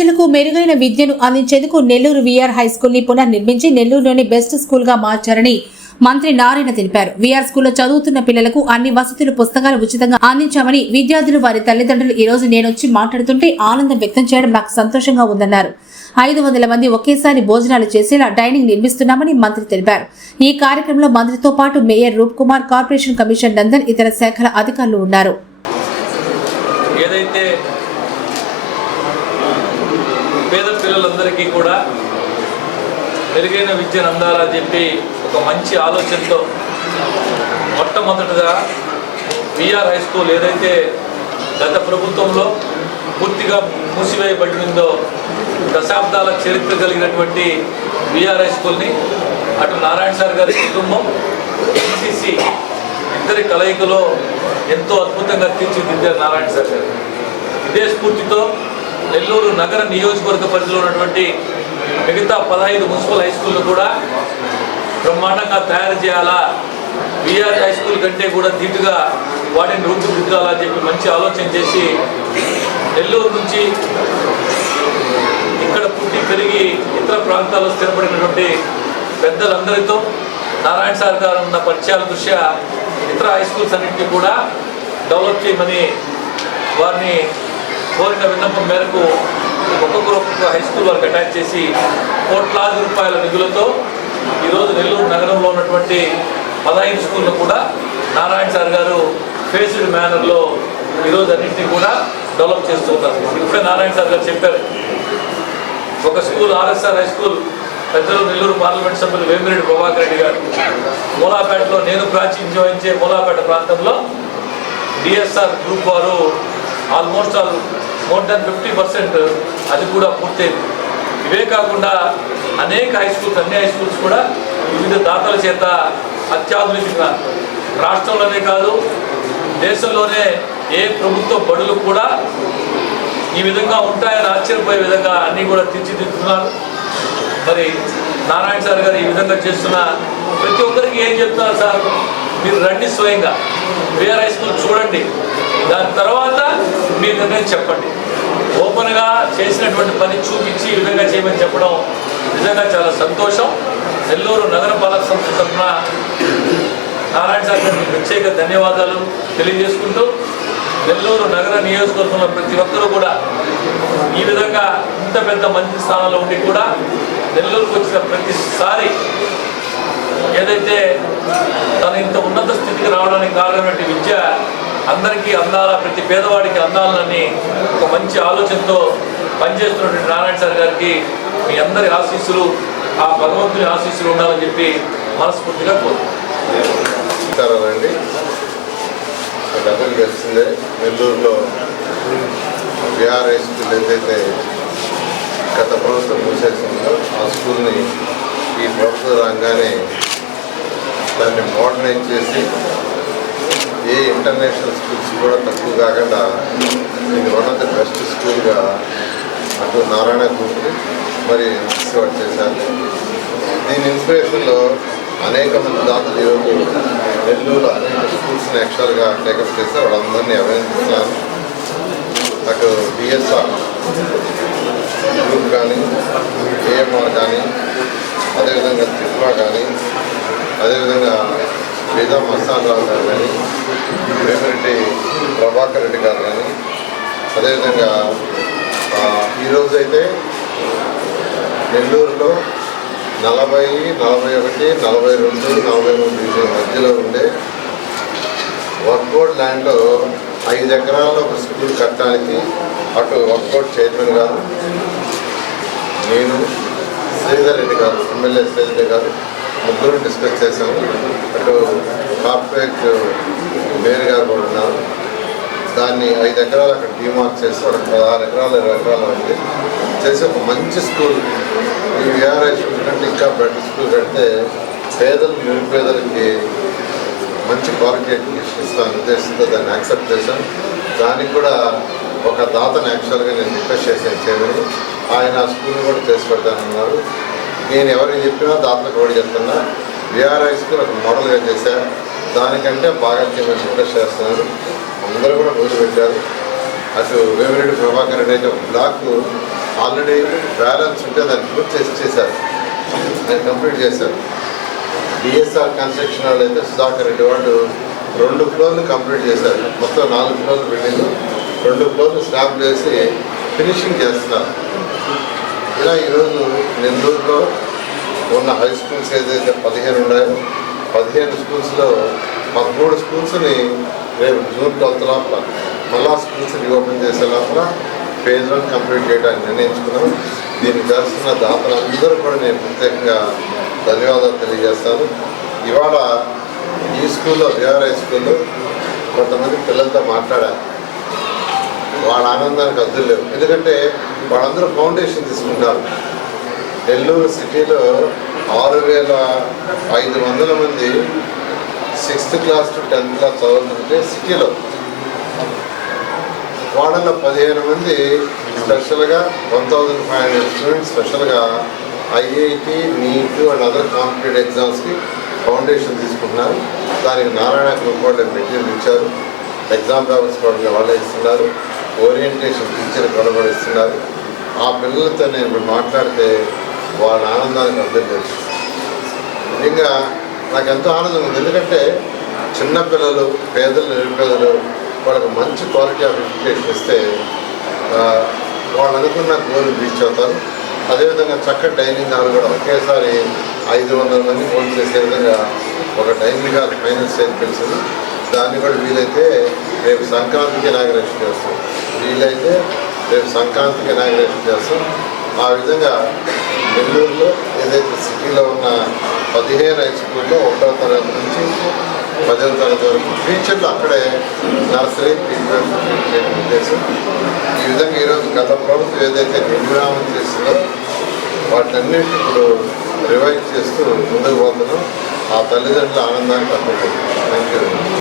ప్రజలకు మెరుగైన విద్యను అందించేందుకు నెల్లూరు వీఆర్ హై స్కూల్ని పునర్నిర్మించి నెల్లూరులోని బెస్ట్ స్కూల్గా మార్చారని మంత్రి నారాయణ తెలిపారు. వీఆర్ స్కూల్లో చదువుతున్న పిల్లలకు అన్ని వసతులు పుస్తకాలు ఉచితంగా అందించామని విద్యార్థులు వారి తల్లిదండ్రులు ఈ రోజు నేనొచ్చి మాట్లాడుతుంటే ఆనందం వ్యక్తం చేయడం నాకు సంతోషంగా ఉందన్నారు. ఐదు వందల మంది ఒకేసారి భోజనాలు చేసేలా డైనింగ్ నిర్మిస్తున్నామని మంత్రి తెలిపారు. ఈ కార్యక్రమంలో మంత్రితో పాటు mayor Roop Kumar corporation commission Nandan ఇతర శాఖల అధికారులు ఉన్నారు. ఏదైతే పిల్లలందరికీ కూడా మెరుగైన విద్యను అందాలని చెప్పి ఒక మంచి ఆలోచనతో మొట్టమొదటగా విఆర్ హై స్కూల్ ఏదైతే గత ప్రభుత్వంలో పూర్తిగా మూసివేయబడిందో దశాబ్దాల చరిత్ర కలిగినటువంటి విఆర్ హై స్కూల్ని అటు నారాయణ సార్ గారి కుటుంబం ఎన్సిసి ఇద్దరి కలయికలో ఎంతో అద్భుతంగా తీర్చిదిద్దారు నారాయణ సార్ గారు. ఇదే స్ఫూర్తితో నెల్లూరు నగర నియోజకవర్గ పరిధిలో ఉన్నటువంటి మిగతా పదహైదు మున్సిపల్ హై స్కూళ్ళు కూడా బ్రహ్మాండంగా తయారు చేయాలా? బీఆర్ హై స్కూల్ కంటే కూడా ధీటుగా వాటిని రూపుదిద్దాలని చెప్పి మంచి ఆలోచన చేసి నెల్లూరు నుంచి ఇక్కడ పుట్టి పెరిగి ఇతర ప్రాంతాల్లో స్థిరపడినటువంటి పెద్దలందరితో నారాయణ సార్ గారు ఉన్న పరిచయాల దృష్ట్యా ఇతర హై స్కూల్స్ అన్నింటినీ కూడా డెవలప్ చేయమని వారిని కోరిన విన్నపం మేరకు ఒక్కొక్కరు ఒక్కొక్క హై స్కూల్ వరకు అటాచ్ చేసి కోట్లాది రూపాయల నిధులతో ఈరోజు నెల్లూరు నగరంలో ఉన్నటువంటి పదహైదు స్కూళ్ళు కూడా నారాయణ సార్ గారు ఫేస్డ్ మేనర్లో ఈరోజు అన్నింటినీ కూడా డెవలప్ చేస్తూ ఉన్నారు. ఇప్పుడే నారాయణ సార్ గారు చెప్పారు. ఒక స్కూల్ ఆర్ఎస్ఆర్ హై స్కూల్ పెద్దలు నెల్లూరు పార్లమెంట్ సభ్యులు వేమిరెడ్డి ప్రభాకర్ రెడ్డి గారు. మూలాపేటలో నేను ప్రాచుర్యం వహించే మూలాపేట ప్రాంతంలో డిఎస్ఆర్ గ్రూప్ వారు almost all more than fifty percent అది కూడా పూర్తయింది. ఇవే కాకుండా అనేక హై స్కూల్స్ అన్ని హై స్కూల్స్ కూడా వివిధ దాతల చేత అత్యాధునికంగా రాష్ట్రంలోనే కాదు దేశంలోనే ఏ ప్రభుత్వ బడులు కూడా ఈ విధంగా ఉంటాయని ఆశ్చర్యపోయే విధంగా అన్నీ కూడా తీర్చిదిద్దుతున్నారు. మరి నారాయణ సార్ గారు ఈ విధంగా చేస్తున్న ప్రతి ఒక్కరికి ఏం చెప్తున్నారు సార్? మీరు రండి స్వయంగా. వేరే హై స్కూల్ చూడండి. దాని తర్వాత మీ నిర్ణయం చెప్పండి. ఓపెన్గా చేసినటువంటి పని చూపించి ఈ విధంగా చేయమని చెప్పడం నిజంగా చాలా సంతోషం. నెల్లూరు నగర పాలక సంస్థ తరఫున నారాయణ సార్ గారికి ప్రత్యేక ధన్యవాదాలు తెలియజేసుకుంటూ నెల్లూరు నగర నియోజకవర్గంలో ప్రతి ఒక్కరూ కూడా ఈ విధంగా ఇంత పెద్ద మంచి స్థానంలో ఉండి కూడా నెల్లూరుకు వచ్చిన ప్రతిసారి ఏదైతే తను ఇంత ఉన్నత స్థితికి రావడానికి కారణమైన విద్య అందరికీ అందాల ప్రతి పేదవాడికి అందాలని ఒక మంచి ఆలోచనతో పనిచేస్తున్నటువంటి నారాయణ సార్ గారికి మీ అందరి ఆశీస్సులు ఆ భగవంతుని ఆశీస్సులు ఉండాలని చెప్పి మనస్ఫూర్తిగా కోరుతున్నాను నమస్కారాలండి తెలిసిందే నెల్లూరులో విఆర్ఐ స్కూల్ ఏదైతే గత ప్రభుత్వం మూసేసిందో ఆ స్కూల్ని ఈ ప్రభుత్వం రాగానే దాన్ని మోడర్నైజ్ చేసి ఏ ఇంటర్నేషనల్ స్కూల్స్ కూడా తక్కువ కాకుండా ఇది వన్ ఆఫ్ ద బెస్ట్ స్కూల్గా అటు నారాయణ గ్రూప్ మరి వాడు చేశారు. దీని ఇన్స్పిరేషన్లో అనేక మంది దాతలు ఈరోజు నెల్లూరు అనేక స్కూల్స్ని యాక్చువల్గా టేకప్ చేస్తే వాళ్ళందరినీ అభినందిస్తున్నాను అటు డిఎస్ఆర్ గ్రూప్ కానీ ఏఎంఆర్ కానీ అదేవిధంగా త్రిపుర కానీ అదేవిధంగా వేదా మస్తాన్ రావు గారు కానీ వేమిరెడ్డి ప్రభాకర్ రెడ్డి గారు కానీ అదేవిధంగా ఈరోజైతే నెల్లూరులో నలభై నలభై ఒకటి నలభై రెండు నలభై మూడు మధ్యలో ఉండే వర్కౌట్ ల్యాండ్లో ఐదు ఎకరాల్లో ఒక స్కూల్ కట్టడానికి అటు వర్కౌట్ చైర్మన్ గారు నేను శ్రీధర్ రెడ్డి గారు ఎమ్మెల్యే శ్రీధర్ రెడ్డి గారు ముగ్గురు డిస్కస్ చేశాము. అటు కార్పొరేట్ మేయర్ గారు కూడా ఉన్నారు దాన్ని ఐదు ఎకరాలు అక్కడ డిమార్క్ చేసి ఒక పదహారు ఎకరాలు ఇరవై ఎకరాలు ఉంది. చేసి ఒక మంచి స్కూల్. ఈ విఆర్ఐ స్కూల్ కంటే ఇంకా బెడ్ స్కూల్ కడితే పేదలు నిరుపేదలకి మంచి క్వాలిటీ ఎడ్యుకేషన్ ఇస్తాను ఉద్దేశంతో దాన్ని యాక్సెప్ట్ చేశాను. దానికి కూడా ఒక దాతను యాక్చువల్గా నేను రిక్వెస్ట్ చేశాను చేయమని ఆయన ఆ స్కూల్ని కూడా చేసి పెడతానన్నారు నేను ఎవరికి చెప్పినా దాతలకు కూడా చెప్తున్నా. విఆర్ఐ స్కూల్ ఒక మోడల్గా చేశాను దానికంటే బాగా చేయమని రిక్వెస్ట్ చేస్తున్నారు. అందరూ కూడా మొదలు పెట్టారు. అటు వేమిరెడ్డి ప్రభాకర్ రెడ్డి అయితే ఒక బ్లాక్ ఆల్రెడీ బ్యాలెన్స్ ఉంటే దాన్ని పూర్తి చేసి చేశారు దాన్ని కంప్లీట్ చేశారు. డిఎస్ఆర్ కన్స్ట్రక్షన్ వాళ్ళు అయితే సుధాకర్ రెడ్డి వాళ్ళు రెండు ఫ్లోర్లు కంప్లీట్ చేశారు. మొత్తం నాలుగు ఫ్లోర్లు బిల్డింగ్. రెండు ఫ్లోర్లు స్లాబ్ చేసి ఫినిషింగ్ చేస్తున్నారు. ఇలా ఈరోజు నెల్లూరులో ఉన్న హై స్కూల్స్ ఏదైతే పదిహేను ఉన్నాయో పదిహేను స్కూల్స్లో పదమూడు స్కూల్స్ని రేపు జూన్ ట్వెల్త్ లోపల మళ్ళా స్కూల్స్ రీఓపెన్ చేసే లోపల ఫేజ్ వన్ కంప్లీట్ చేయడానికి నిర్ణయించుకున్నాం. దీనికి చేస్తున్న దాతలందరూ కూడా నేను ప్రత్యేకంగా ధన్యవాదాలు తెలియజేస్తాను. ఇవాళ ఈ స్కూల్లో బీఆర్ హై స్కూల్లో కొంతమంది పిల్లలతో మాట్లాడారు. వాళ్ళ ఆనందానికి అద్దులు లేవు. ఎందుకంటే వాళ్ళందరూ ఫౌండేషన్ తీసుకుంటారు. నెల్లూరు సిటీలో ఆరు వేల ఐదు వందల మంది sixth class to tenth class చదువుతుంటే సిటీలో. వాళ్ళలో పదిహేను మంది స్పెషల్గా one thousand five hundred students స్పెషల్గా IIT NEET and other competitive ఎగ్జామ్స్కి ఫౌండేషన్ తీసుకుంటున్నారు. దానికి నారాయణ గ్రూప్ వాళ్ళు మెటీరియల్ ఇచ్చారు. ఎగ్జామ్ పేపర్స్ కూడా వాళ్ళే ఇస్తున్నారు. ఓరియంటేషన్ టీచర్ కూడా ఇస్తున్నారు. ఆ పిల్లలతో నేను మాట్లాడితే వాళ్ళ ఆనందానికి అర్థం చేస్తుంది నిజంగా నాకు ఎంతో ఆనందం ఉంది. ఎందుకంటే చిన్నపిల్లలు పేదలు నిరుపేదలు వాళ్ళకి మంచి క్వాలిటీ ఆఫ్ ఎడ్యుకేషన్ ఇస్తే వాళ్ళు అనుకున్న గోల్ రీచ్ అవుతారు. అదేవిధంగా చక్కటి డైనింగ్ హాల్ కూడా ఒకేసారి ఐదు వందల మంది ఫోన్ చేసే విధంగా ఒక డైనింగ్ హాల్ ఫైనల్ స్టేజ్ తెలిసింది దాన్ని కూడా వీలైతే రేపు సంక్రాంతికి ఇనాగ్రేషన్ చేస్తాం. వీలైతే రేపు సంక్రాంతికి ఇనాగ్రేషన్ చేస్తాం. ఆ విధంగా నెల్లూరులో ఏదైతే సిటీలో ఉన్న పదిహేను హై స్కూల్లో ఒకటో తరగతి నుంచి పదవ తరగతి వరకు ఫ్యూచర్లో అక్కడే నర్సరీ చేయడం ఉద్దేశం. ఈ విధంగా ఈరోజు గత ప్రభుత్వం ఏదైతే నిర్విరామం చేస్తుందో వాటన్నిటి ఇప్పుడు రివైవ్ చేస్తూ ముందుకు పోతున్నాం. ఆ తల్లిదండ్రుల ఆనందానికి అర్థం థ్యాంక్ యూ